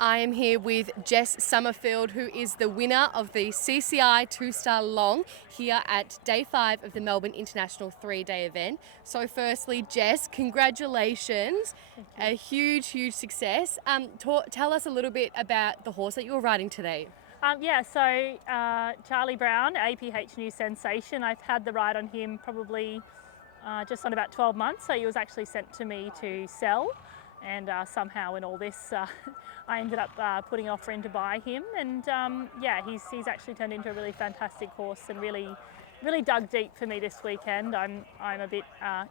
I am here with Jess Somerfield, who is the winner of the CCI 2-star long here at day 5 of the Melbourne International 3-day event. So firstly, Jess, congratulations. A huge success. Tell us a little bit about the horse that you were riding today. Charlie Brown, APH New Sensation, I've had the ride on him probably just on about 12 months, so he was actually sent to me to sell, and somehow in all this I ended up putting an offer in to buy him, and he's actually turned into a really fantastic horse and really dug deep for me this weekend. I'm a bit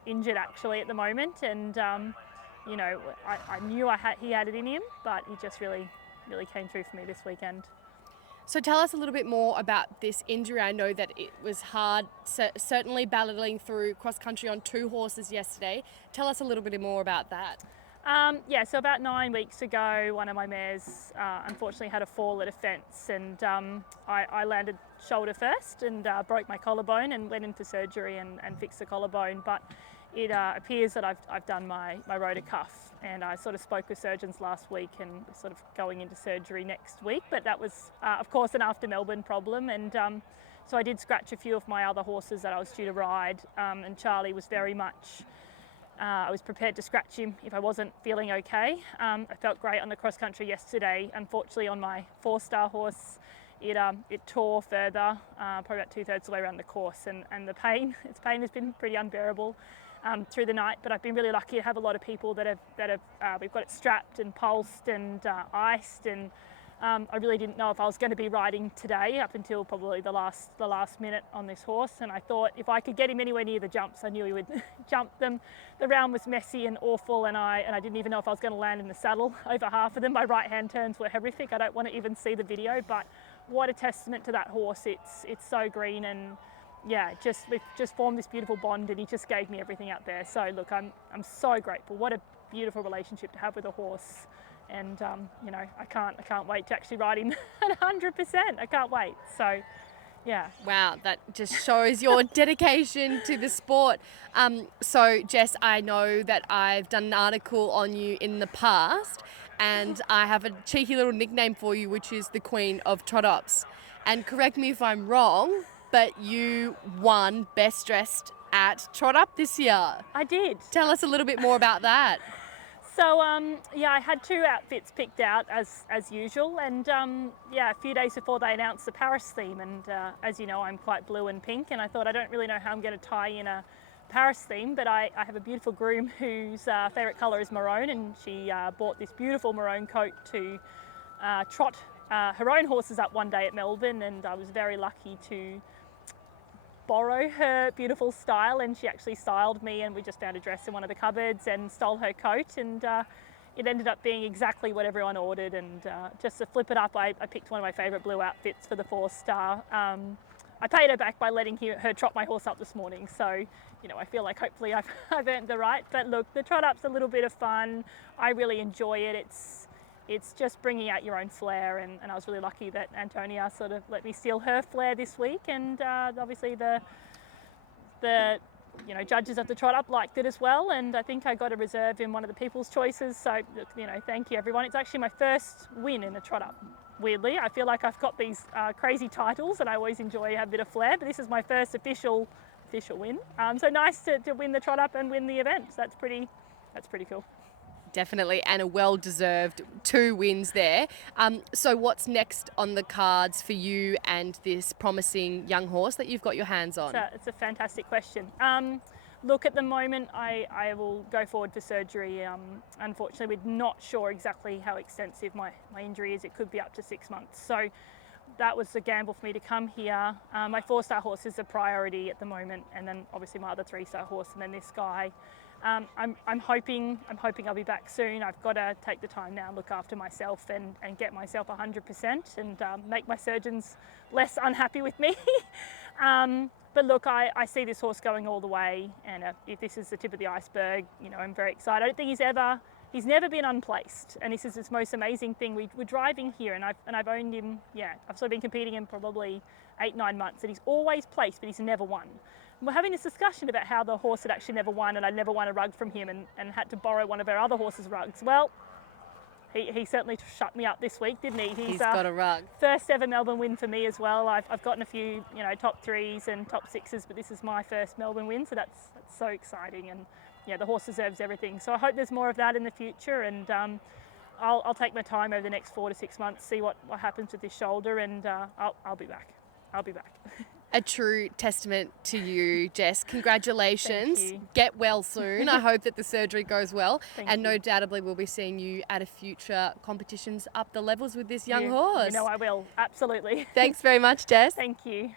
injured actually at the moment, and I knew he had it in him, but he just really came through for me this weekend. So tell us a little bit more about this injury. I know that it was hard, certainly battling through cross country on 2 horses yesterday. Tell us a little bit more about that. So about 9 weeks ago, one of my mares unfortunately had a fall at a fence, and I landed shoulder first and broke my collarbone and went in for surgery and fixed the collarbone. But it appears that I've done my rotor cuff, and I sort of spoke with surgeons last week and sort of going into surgery next week. But that was, of course, an after Melbourne problem, and so I did scratch a few of my other horses that I was due to ride, and Charlie was very much... I was prepared to scratch him if I wasn't feeling okay. I felt great on the cross country yesterday. Unfortunately, on my 4-star horse, it tore further, probably about 2/3 of the way around the course, and the pain has been pretty unbearable through the night. But I've been really lucky to have a lot of people that have we've got it strapped and pulsed and iced, and I really didn't know if I was going to be riding today up until probably the last minute on this horse, and I thought if I could get him anywhere near the jumps, I knew he would jump them. The round was messy and awful, and I didn't even know if I was going to land in the saddle over half of them. My right hand turns were horrific. I don't want to even see the video, but what a testament to that horse. It's so green, and we've just formed this beautiful bond, and he just gave me everything out there. So look, I'm so grateful. What a beautiful relationship to have with a horse. And I can't wait to actually ride him at 100%. I can't wait. So, yeah. Wow, that just shows your dedication to the sport. So, Jess, I know that I've done an article on you in the past, and I have a cheeky little nickname for you, which is the Queen of Trot-Ups. And correct me if I'm wrong, but you won Best Dressed at Trot-Up this year. I did. Tell us a little bit more about that. So I had 2 outfits picked out as usual, and a few days before they announced the Paris theme, and as you know, I'm quite blue and pink, and I thought I don't really know how I'm going to tie in a Paris theme, but I have a beautiful groom whose favourite colour is maroon, and she bought this beautiful maroon coat to trot her own horses up one day at Melbourne, and I was very lucky to borrow her beautiful style, and she actually styled me, and we just found a dress in one of the cupboards and stole her coat, and it ended up being exactly what everyone ordered. And just to flip it up, I picked one of my favourite blue outfits for the 4-star. I paid her back by letting her trot my horse up this morning, so I feel like hopefully I've earned the right. But look, the trot up's a little bit of fun. I really enjoy it. It's just bringing out your own flair, and I was really lucky that Antonia sort of let me steal her flair this week, and obviously the judges of the Trot Up liked it as well, and I think I got a reserve in one of the People's Choices, so thank you everyone. It's actually my first win in the Trot Up. Weirdly, I feel like I've got these crazy titles and I always enjoy a bit of flair, but this is my first official win. So nice to win the Trot Up and win the event. So that's pretty cool. Definitely, and a well-deserved 2 wins there. So what's next on the cards for you and this promising young horse that you've got your hands on? It's a fantastic question. Look, at the moment, I will go forward for surgery. Unfortunately, we're not sure exactly how extensive my injury is. It could be up to 6 months. So that was a gamble for me to come here. My 4-star horse is a priority at the moment, and then obviously my other 3-star horse, and then this guy. I'm hoping I'll be back soon. I've got to take the time now, look after myself, and get myself 100%, and make my surgeons less unhappy with me. But look, I see this horse going all the way, and if this is the tip of the iceberg, I'm very excited. I don't think he's never been unplaced, and this is his most amazing thing. We're driving here, and I've owned him. I've sort of been competing him probably 8-9 months, and he's always placed, but he's never won. We're having this discussion about how the horse had actually never won, and I'd never won a rug from him, and had to borrow one of our other horses' rugs. Well, he certainly shut me up this week, didn't he? He's got a rug. First ever Melbourne win for me as well. I've gotten a few, top 3s and top 6s, but this is my first Melbourne win, so that's so exciting. And the horse deserves everything. So I hope there's more of that in the future, and I'll take my time over the next 4 to 6 months, see what happens with this shoulder, and I'll be back. I'll be back. A true testament to you, Jess. Congratulations. Thank you. Get well soon. I hope that the surgery goes well. Thank No you. doubtably we'll be seeing you at a future competitions up the levels with this young horse. I will. Absolutely. Thanks very much, Jess. Thank you.